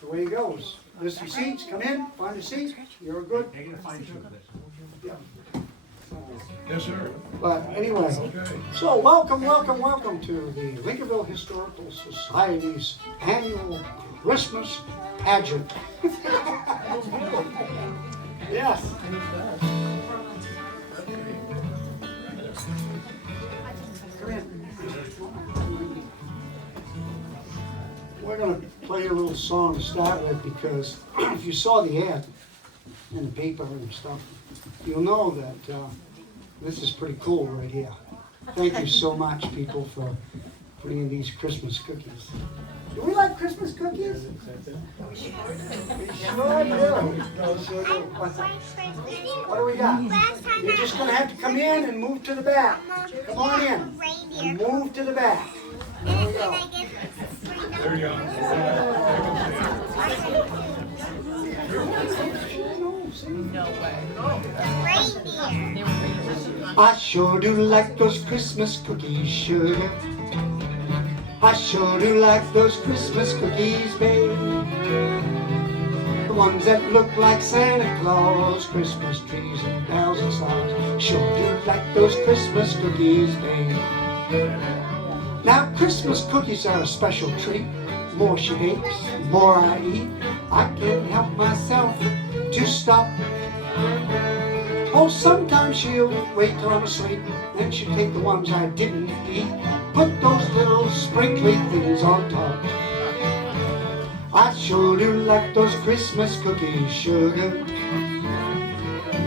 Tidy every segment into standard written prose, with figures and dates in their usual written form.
The way it goes. There's some seats. Come in, find a seat. You're good. Yeah. Yes, sir. But anyway, so welcome to the Lincolnville Historical Society's annual Christmas pageant. Yes. Come in. We're going to play a little song to start with because if you saw the ad in the paper and stuff, you'll know that this is pretty cool right here. Thank you so much, people, for putting in these Christmas cookies. Do we like Christmas cookies? We sure do. What do we got? You're just going to have to come in and move to the back. Come on in. And move to the back. There we go. There you go. No way. I sure do like those Christmas cookies, sugar. I sure do like those Christmas cookies, babe. The ones that look like Santa Claus, Christmas trees and bells and stars. Sure do like those Christmas cookies, babe. Now Christmas cookies are a special treat. More she bakes, more I eat. I can't help myself to stop. Oh, sometimes she'll wait till I'm asleep, then she'll take the ones I didn't eat, put those little sprinkly things on top. I sure do like those Christmas cookies, sugar.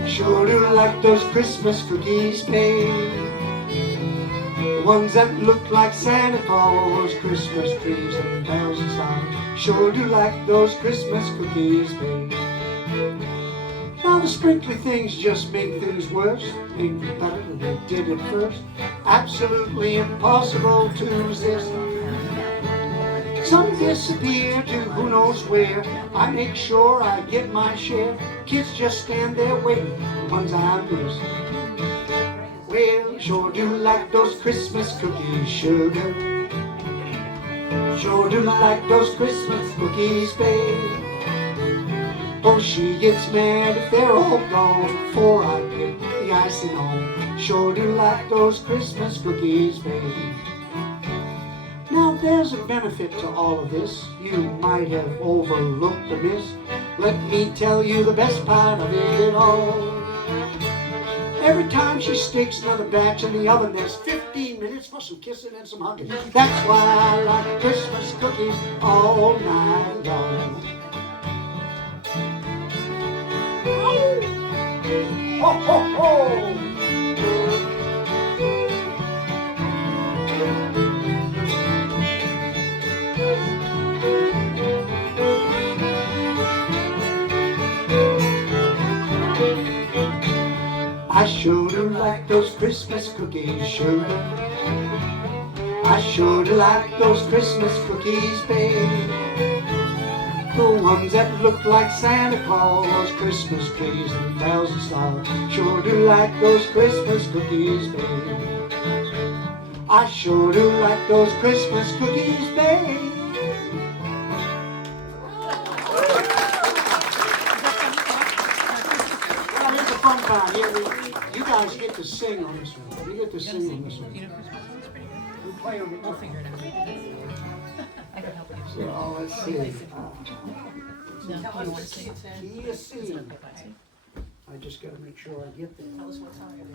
Sure do like those Christmas cookies, babe. The ones that look like Santa Claus, Christmas trees and bells and stars. Sure do like those Christmas cookies, babe. Now the sprinkly things just make things worse, make them better than they did at first. Absolutely impossible to resist. Some disappear to who knows where. I make sure I get my share. Kids just stand there waiting, the ones I miss. Well, sure do like those Christmas cookies, sugar. Sure do like those Christmas cookies, babe. Oh, she gets mad if they're all gone before I get the icing on. Sure do like those Christmas cookies, babe. Now there's a benefit to all of this. You might have overlooked the miss. Let me tell you the best part of it all. Every time she sticks another batch in the oven, there's 15 minutes for some kissing and some hugging. That's why I like Christmas cookies all night long. Ho, ho, ho! I sure do like those Christmas cookies, sugar. I sure do like those Christmas cookies, babe. The ones that look like Santa Claus, Christmas trees and bells and stars. Sure do like those Christmas cookies, babe. I sure do like those Christmas cookies, babe. Well, here's a fun part. You guys get to sing on this one. You get to sing on this one. You play on it. We'll figure it out. I can help you. So let's see. No, you don't want to sing it then? Key of C. I just gotta make sure I get there. Tell us what time.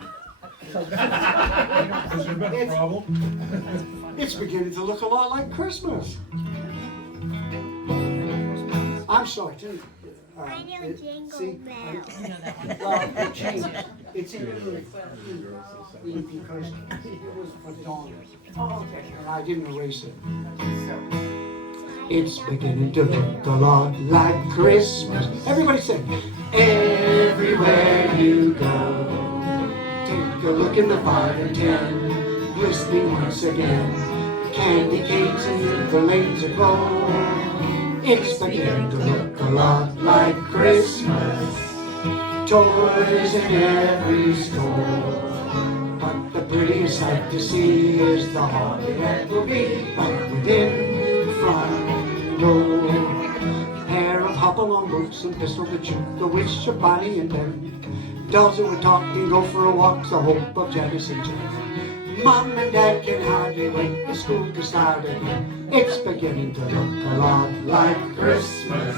Has there been a problem? It's beginning to look a lot like Christmas. I'm sorry, too. I know Jingle See, Bell. You know that one. well, it changed. It's in because it was for Dawn. Oh, okay. And I didn't erase it. It's beginning to look a lot like Christmas. Everybody sing. Everywhere you go, take a look in the 5 and 10, glistening once again. Candy canes and the lanes aglow. It's beginning to look a lot like Christmas. Toys in every store. But the prettiest sight to see is the holly that will be right within the front door. couple on boots and pistol to shoot, the wish of Bonnie and Ben. Dolls that would talk and go for a walk, the hope of Janice and Jen. Mom and Dad can hardly wait, the school to start again. It's beginning to look a lot like Christmas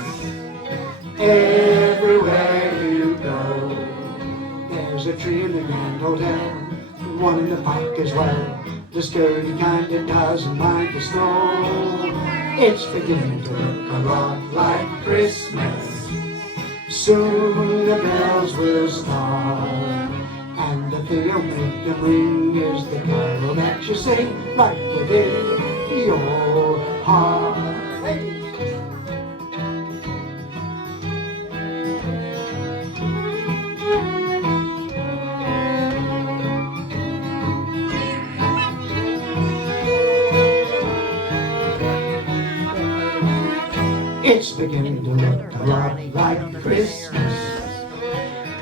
everywhere you go. There's a tree in the Grand Hotel, one in the park as well, the sturdy kind that doesn't mind the snow. It's beginning to look a lot like Christmas. Soon the bells will start, and the thing will make them ring is the carol that you sing right within your heart. Hey. It's beginning to look a lot like Christmas.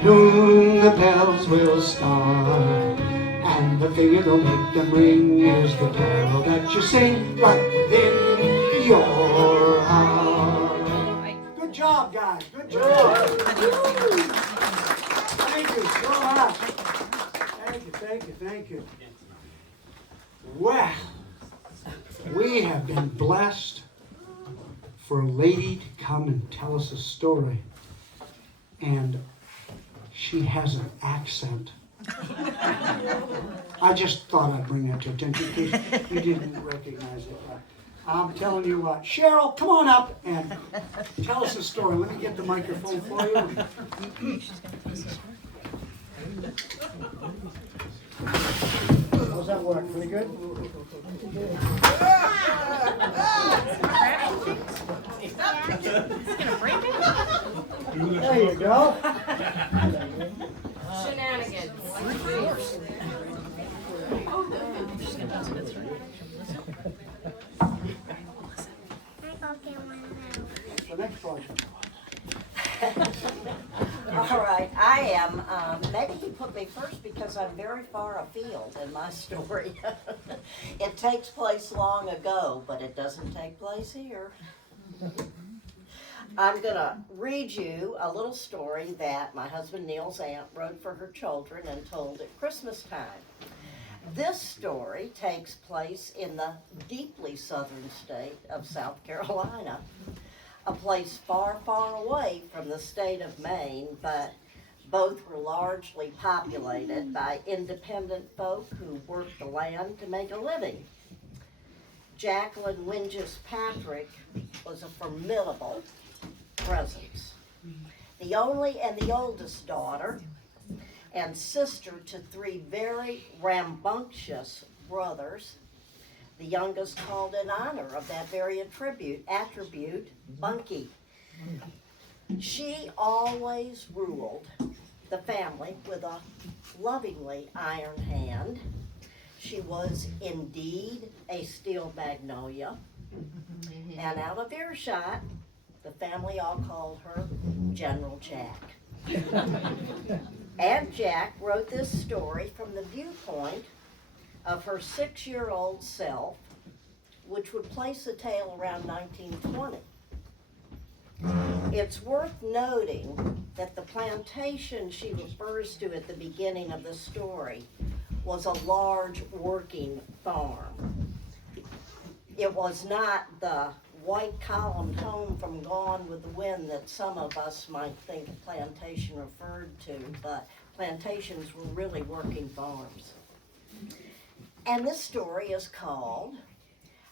Soon the bells will start, and the thing that'll make them ring is the carol that you sing right within your heart. Good job, guys. Good job. Thank you so much. Thank you. Well, we have been blessed for a lady to come and tell us a story, and she has an accent. I just thought I'd bring that to attention because you didn't recognize it. I'm telling you what, Cheryl, come on up and tell us a story. Let me get the microphone for you. How's that work? Pretty good? There you go. Shenanigans. The next part. All right, I am, maybe he put me first because I'm very far afield in my story. It takes place long ago, but it doesn't take place here. I'm gonna read you a little story that my husband Neil's aunt wrote for her children and told at Christmas time. This story takes place in the deeply southern state of South Carolina, a place far, far away from the state of Maine, but both were largely populated by independent folk who worked the land to make a living. Jacqueline Winges Patrick was a formidable presence. The only and the oldest daughter and sister to three very rambunctious brothers, the youngest called in honor of that very attribute, Bunky. She always ruled the family with a lovingly iron hand. She was indeed a steel magnolia, and out of earshot, the family all called her General Jack. Aunt Jack wrote this story from the viewpoint of her 6-year-old self, which would place the tale around 1920. It's worth noting that the plantation she refers to at the beginning of the story was a large working farm. It was not the white columned home from Gone with the Wind that some of us might think a plantation referred to, but plantations were really working farms. And this story is called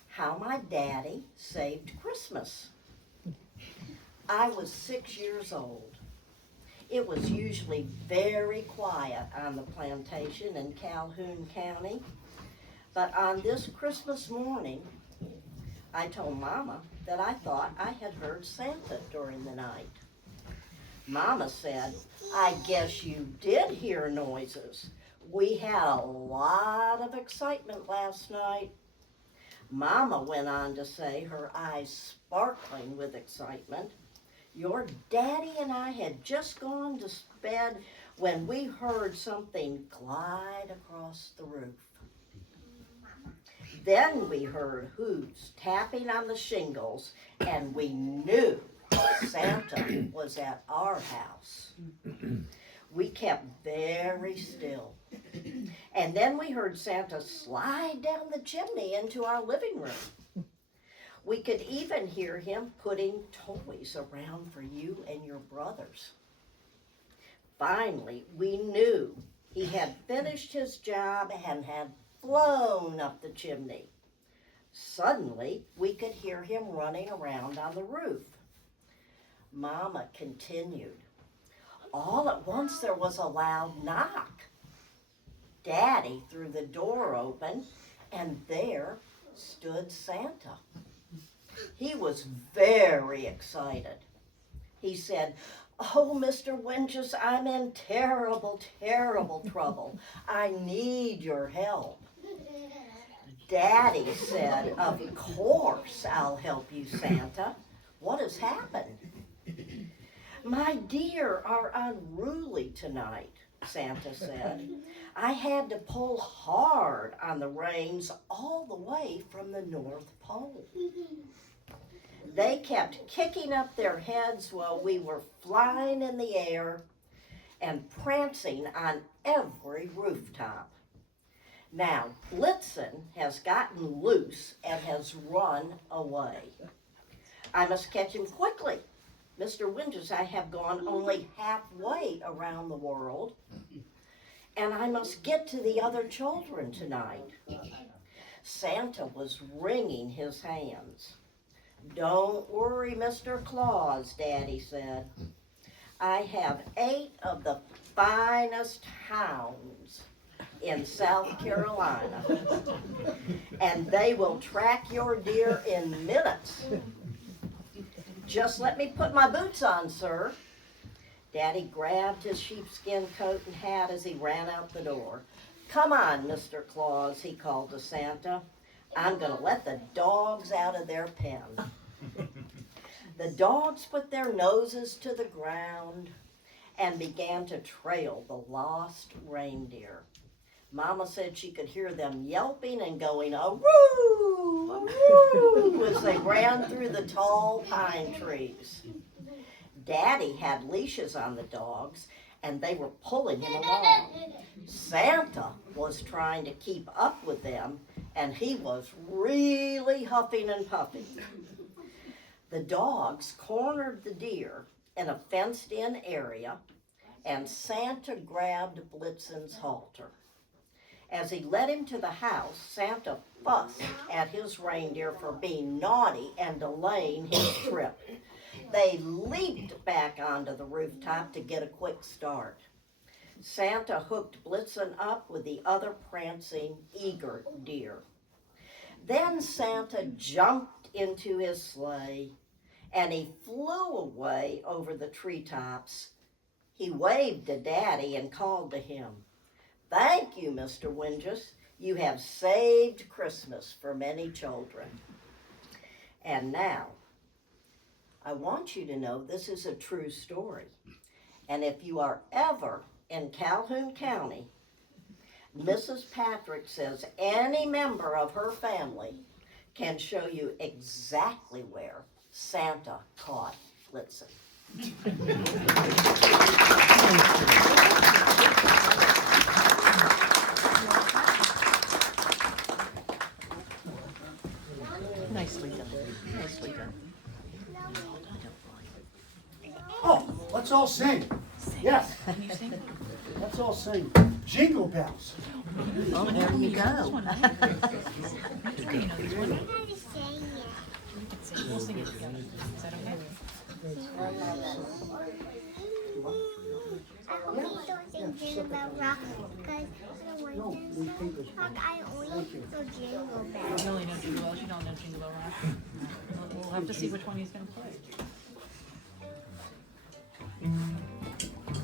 How My Daddy Saved Christmas. I was 6 years old. It was usually very quiet on the plantation in Calhoun County, but on this Christmas morning, I told Mama that I thought I had heard Santa during the night. Mama said, "I guess you did hear noises. We had a lot of excitement last night." Mama went on to say, her eyes sparkling with excitement, "Your daddy and I had just gone to bed when we heard something glide across the roof. Then we heard hooves tapping on the shingles, and we knew Santa was at our house. We kept very still. And then we heard Santa slide down the chimney into our living room. We could even hear him putting toys around for you and your brothers. Finally, we knew he had finished his job and had flown up the chimney. Suddenly, we could hear him running around on the roof. Mama continued. All at once there was a loud knock. Daddy threw the door open, and there stood Santa. He was very excited. He said, "Oh, Mr. Winches, I'm in terrible, terrible trouble. I need your help." Daddy said, "Of course I'll help you, Santa. What has happened?" "My deer are unruly tonight," Santa said. "I had to pull hard on the reins all the way from the North Pole. They kept kicking up their heads while we were flying in the air and prancing on every rooftop. Now, Blitzen has gotten loose and has run away. I must catch him quickly. Mr. Winters, I have gone only halfway around the world, and I must get to the other children tonight." Santa was wringing his hands. "Don't worry, Mr. Claus," Daddy said. "I have 8 of the finest hounds in South Carolina, and they will track your deer in minutes. Just let me put my boots on, sir." Daddy grabbed his sheepskin coat and hat as he ran out the door. "Come on, Mr. Claus," he called to Santa. "I'm going to let the dogs out of their pen." The dogs put their noses to the ground and began to trail the lost reindeer. Mama said she could hear them yelping and going, "Aroo, aroo," as they ran through the tall pine trees. Daddy had leashes on the dogs, and they were pulling him along. Santa was trying to keep up with them, and he was really huffing and puffing. The dogs cornered the deer in a fenced-in area, and Santa grabbed Blitzen's halter. As he led him to the house, Santa fussed at his reindeer for being naughty and delaying his trip. They leaped back onto the rooftop to get a quick start. Santa hooked Blitzen up with the other prancing, eager deer. Then Santa jumped into his sleigh, and he flew away over the treetops. He waved to Daddy and called to him, "Thank you, Mr. Winges. You have saved Christmas for many children." And now, I want you to know this is a true story. And if you are ever in Calhoun County, Mrs. Patrick says any member of her family can show you exactly where Santa caught Blitzen. Nicely done. Nicely done. Oh, let's all sing. Yes, Can you sing? let's all sing. Jingle bells. Oh, there you go. Do you know this one? How to sing it. We'll sing it together. Is that okay? I hope you don't sing Jingle Bell Rock because I don't want to rock. I only know Jingle Bell. You only know Jingle Bells, you don't know Jingle Bell Rock. We'll have to see which one he's gonna play.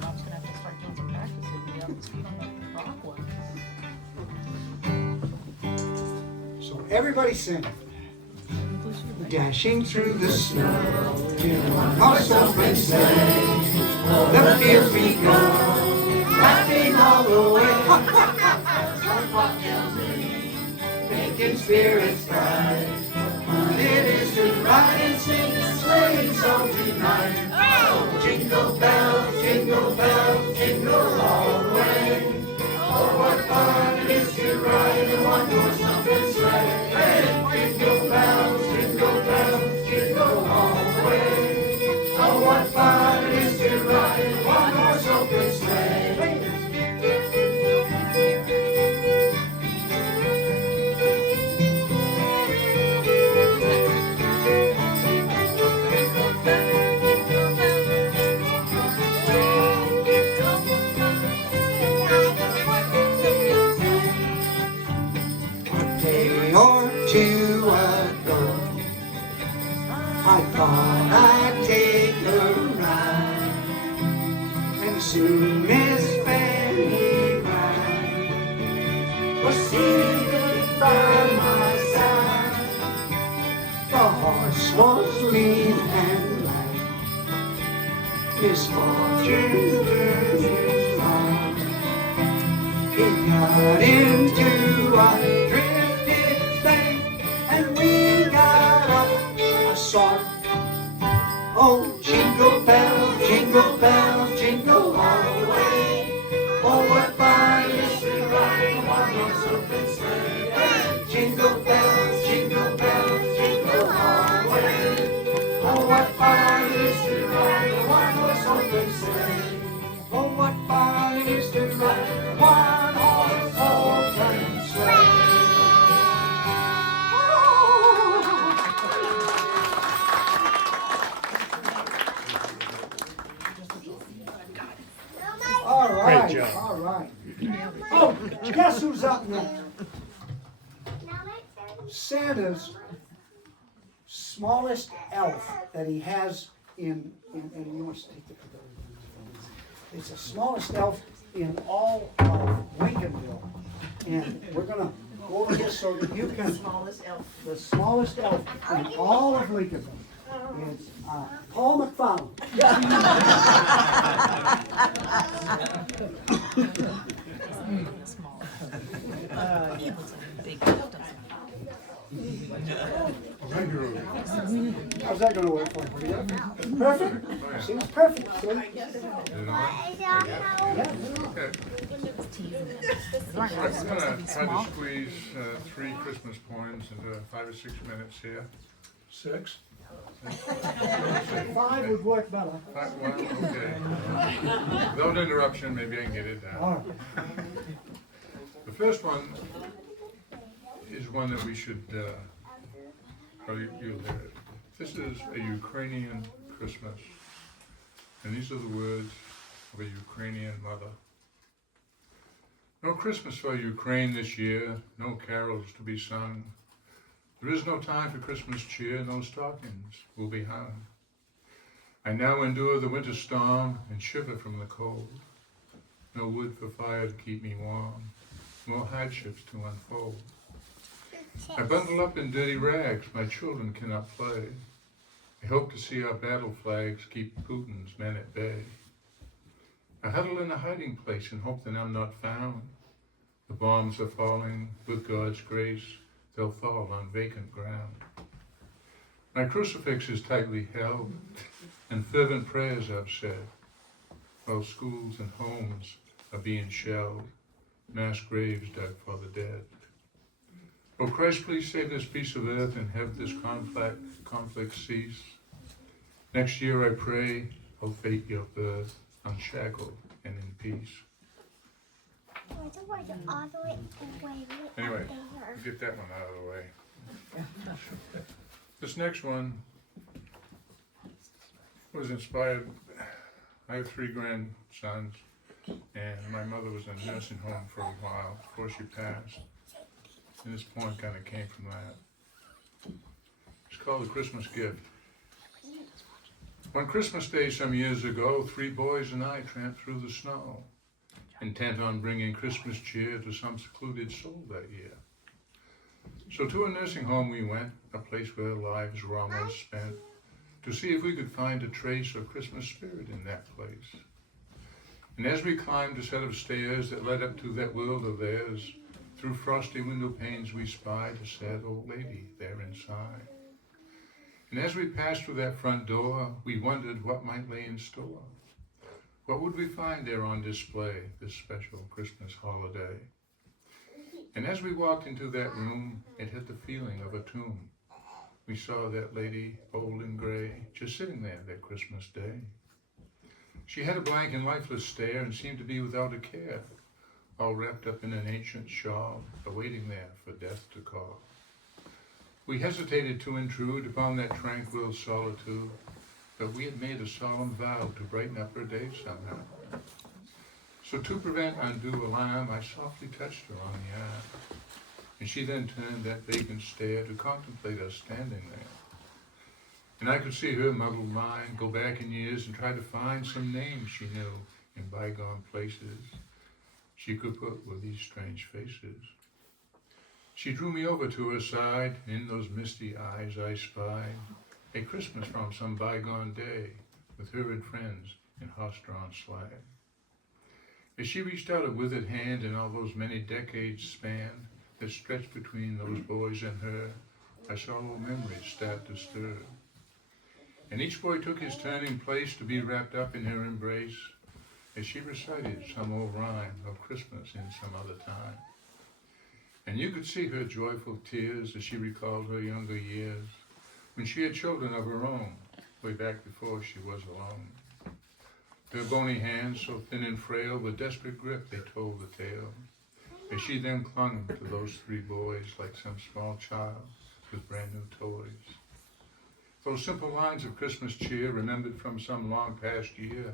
Rob's gonna have to start doing some practice so he can get up to speed on the rock one. So everybody sing. Dashing through the snow in a horse open sleigh, the fields we go, laughing all the way. As one tells me, making spirits bright. Fun it is to ride and sing a sleighing song tonight. Oh, jingle thought I'd take a ride, and soon Miss Fanny Ride was seated by my side. The horse was lean and light, misfortune turned his life. He got into a drifted bank, and we got up a sort. Oh, jingle bells, jingle all the way. Oh, what fun it is to ride in one horse open sleigh. Hey, jingle bells, jingle all the way. Oh, what fun it is to ride in one horse open sleigh. Oh, what fun it is to ride in one horse open sleigh. All right, Great job. all right. Oh, guess who's up next? Now my turn. Santa's smallest elf that he has in and you must take the it's the smallest elf in all of Lincolnville. And we're gonna go over this so that you can Smallest elf. the smallest elf in all of Lincolnville. It's Paul McFarland. Small. He was a big elf, doesn't How's that gonna work for you? Perfect? Seems perfect, see? What is your house? I'm gonna try to squeeze 3 Christmas poems into 5 or 6 minutes here. 6? 5 would work better. 5, well, okay. Without interruption, maybe I can get it down. All right. The first one is one that we should, you'll hear it. This is a Ukrainian Christmas. And these are the words of a Ukrainian mother. No Christmas for Ukraine this year, no carols to be sung. There is no time for Christmas cheer, no stockings will be hung. I now endure the winter storm and shiver from the cold. No wood for fire to keep me warm, more hardships to unfold. I bundle up in dirty rags, my children cannot play. I hope to see our battle flags keep Putin's men at bay. I huddle in a hiding place and hope that I'm not found. The bombs are falling, with God's grace, they'll fall on vacant ground. My crucifix is tightly held, and fervent prayers I've said, while schools and homes are being shelled, mass graves dug for the dead. Oh Christ, please save this piece of earth and have this conflict cease. Next year I pray, O fate your birth, unshackled and in peace. Where's the word all the way away? Anyway, get that one out of the way. This next one was inspired. I have 3 grandsons, and my mother was in a nursing home for a while before she passed. And this poem kind of came from that. It's called The Christmas Gift. One Christmas day some years ago, 3 boys and I tramped through the snow, intent on bringing Christmas cheer to some secluded soul that year. So to a nursing home we went, a place where lives were almost spent, to see if we could find a trace of Christmas spirit in that place. And as we climbed a set of stairs that led up to that world of theirs, through frosty window panes we spied a sad old lady there inside. And as we passed through that front door, we wondered what might lay in store. What would we find there on display this special Christmas holiday? And as we walked into that room, it had the feeling of a tomb. We saw that lady, old and gray, just sitting there that Christmas day. She had a blank and lifeless stare and seemed to be without a care, all wrapped up in an ancient shawl, awaiting there for death to call. We hesitated to intrude upon that tranquil solitude, but we had made a solemn vow to brighten up her day somehow. So to prevent undue alarm, I softly touched her on the arm, and she then turned that vacant stare to contemplate us standing there. And I could see her muddled mind go back in years and try to find some names she knew in bygone places she could put with these strange faces. She drew me over to her side, and in those misty eyes I spied a Christmas from some bygone day with her and friends in horse-drawn sleigh. As she reached out a withered hand in all those many decades span that stretched between those boys and her, I saw old memories start to stir. And each boy took his turning place to be wrapped up in her embrace as she recited some old rhyme of Christmas in some other time. And you could see her joyful tears as she recalled her younger years, when she had children of her own, way back before she was alone. Her bony hands, so thin and frail, with desperate grip they told the tale, as she then clung to those three boys like some small child with brand new toys. Those simple lines of Christmas cheer, remembered from some long past year,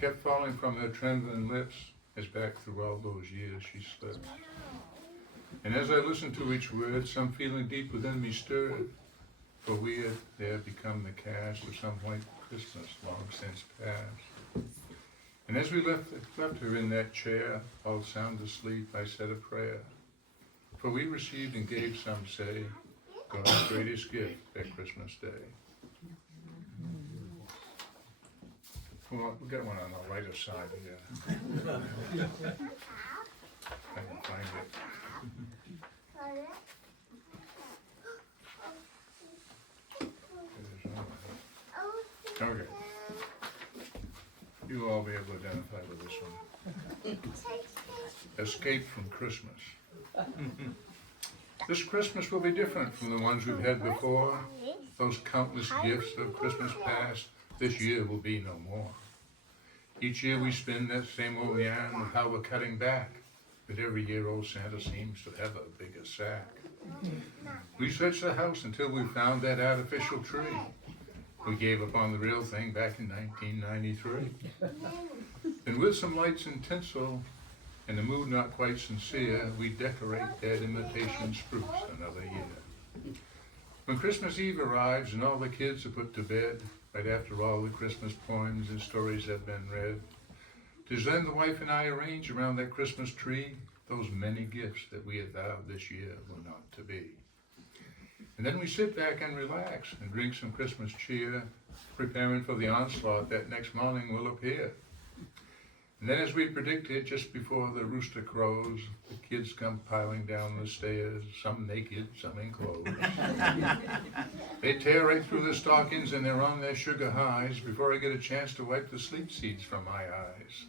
kept falling from her trembling lips as back through all those years she slipped. And as I listened to each word, some feeling deep within me stirred, for we had there become the cast of some white Christmas long since past. And as we left her in that chair, all sound asleep, I said a prayer, for we received and gave, some say, God's greatest gift at Christmas Day. Well, we'll get one on the lighter side here. I can find it. Okay. You'll all be able to identify with this one. Escape from Christmas. This Christmas will be different from the ones we've had before. Those countless gifts of Christmas past, this year will be no more. Each year we spin that same old yarn of how we're cutting back, but every year old Santa seems to have a bigger sack. We searched the house until we found that artificial tree. We gave up on the real thing back in 1993. And with some lights and tinsel, and the mood not quite sincere, we decorate that imitation spruce another year. When Christmas Eve arrives and all the kids are put to bed, right after all the Christmas poems and stories have been read, 'tis then the wife and I arrange around that Christmas tree those many gifts that we had vowed this year were not to be. And then we sit back and relax and drink some Christmas cheer, preparing for the onslaught that next morning will appear. And then as we predicted, just before the rooster crows, the kids come piling down the stairs, some naked, some in clothes. They tear right through the stockings and they're on their sugar highs before I get a chance to wipe the sleep seeds from my eyes.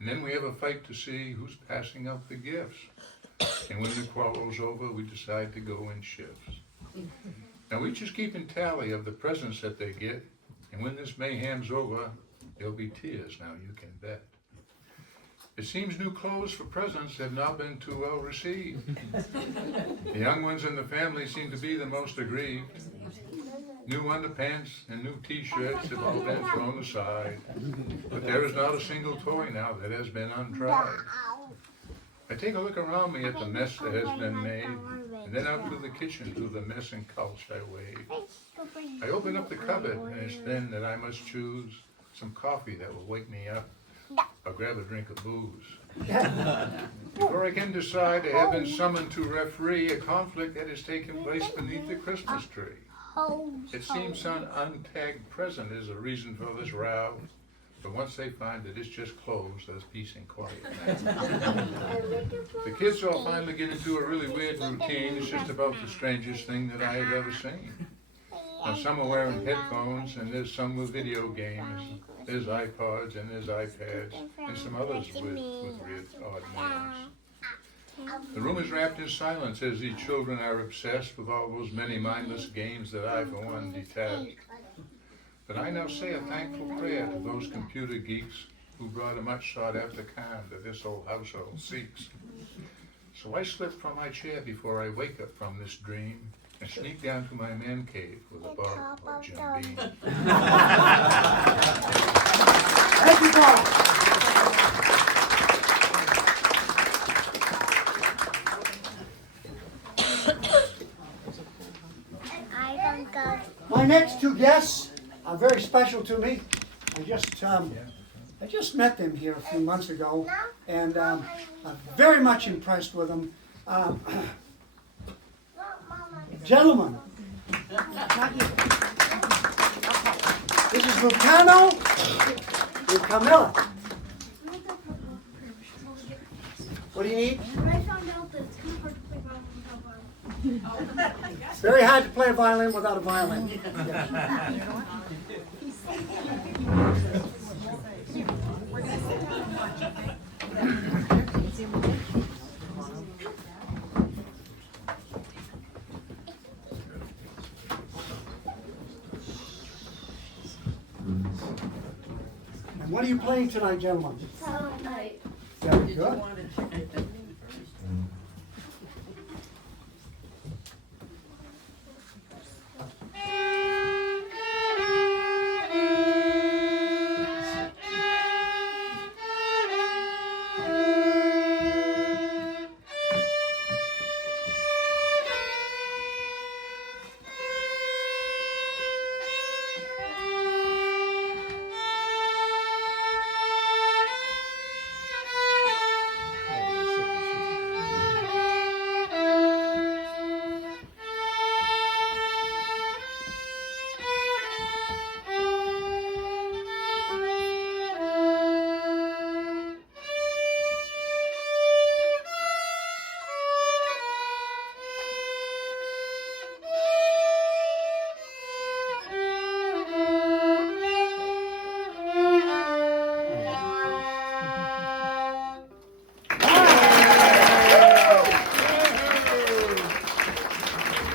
And then we have a fight to see who's passing out the gifts. And when the quarrel's over, we decide to go in shifts. Now we just keep in tally of the presents that they get, and when this mayhem's over, there'll be tears, now you can bet. It seems new clothes for presents have not been too well received. The young ones in the family seem to be the most aggrieved. New underpants and new t-shirts have all been thrown aside, but there is not a single toy now that has been untried. I take a look around me at the mess that has been made, and then out to the kitchen to the mess and couch I wave. I open up the cupboard, and it's then that I must choose some coffee that will wake me up, or grab a drink of booze. Before I can decide, I have been summoned to referee a conflict that has taken place beneath the Christmas tree. It seems some untagged present is the reason for this row, but once they find that it's just clothes, there's peace and quiet. The kids all finally get into a really weird routine. It's just about the strangest thing that I have ever seen. Now some are wearing headphones, and there's some with video games. There's iPods and there's iPads, and some others with weird, odd names. The room is wrapped in silence as these children are obsessed with all those many mindless games that I, for one, detest. But I now say a thankful prayer to those computer geeks who brought a much sought-after calm that this old household seeks. So I slip from my chair before I wake up from this dream and sneak down to my man cave with a bottle of Jim Beam. Thank you, Bob. My next two guests very special to me. I just met them here a few months ago, and I'm very much impressed with them. Gentlemen, this is Lucano and Camilla. What do you need? I found out that it's kind of hard to play violin without violin. It's very hard to play a violin without a violin. And what are you playing tonight, gentlemen? Very good.